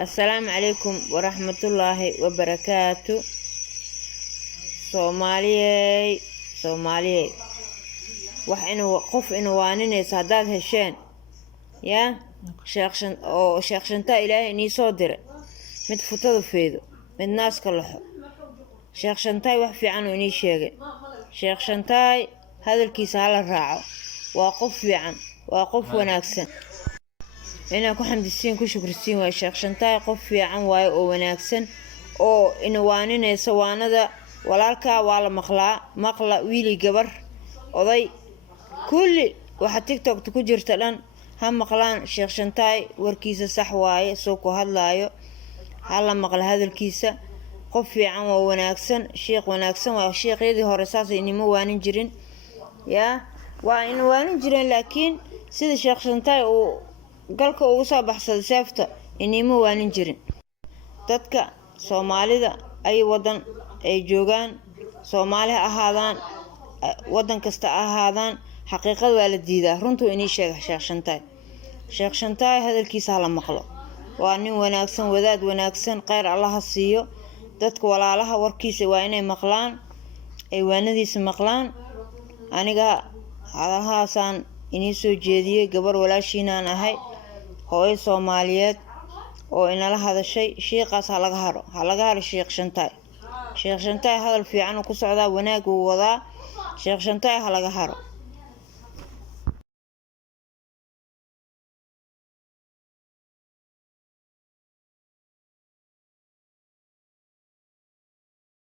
السلام عليكم ورحمة الله وبركاته. Soomaaliyeey wax inuu qof inuu waaninaysa hadaad hesheen yaa sheekhshanta ilaahay inii soo diray mid futada feedo mid naaska laxo sheekhshantaay wax fiican oo inii sheegay sheekhshantaay hadalkiisa hala raaco waa qof fiican waa qof wanaagsan inaan ku xamdisiin ku shukrisiin waa sheekhshantaay qof fiican waaye oo wanaagsan oo inuu waaninaysa waanada walaalka waa la maqla wiili gabar oday kulli waxa TikTok ku jirta dhan ha maqlaan sheekhshantaay warkiisa sax waaye soo ku hadlaayo hala maqla hadalkiisa qof fiican oo wanaagsan sheekh wanaagsan waa sheekhyadii hore saas inima waanin jirin waa in waanin jireen laakiin sida sheekhshantaay uu galka ugu soo baxsaday seefta inima waanin jirin dadka Soomaalida ay wadan ay joogaan Soomaali ahaadaan wadan kasta ahaadaan xaqiiqada waa la diidaa runtu inii sheega sheekhshantaay hadalkiisa la maqlo waa nin wanaagsan wadaad wanaagsan khayr Allah siiyo dadka walaalaha warkiisa waa inay maqlaan ay waanadiisa maqlaan aniga halahaasaan inii soo jeediyay gabar walaashiinaan ahay hooyo Soomaaliyeed oo inala hadashay sheekhaas ha laga haro sheekhshantaay hadal fiican ku socda wanaag uu wadaa sheekhshantaay ha laga haro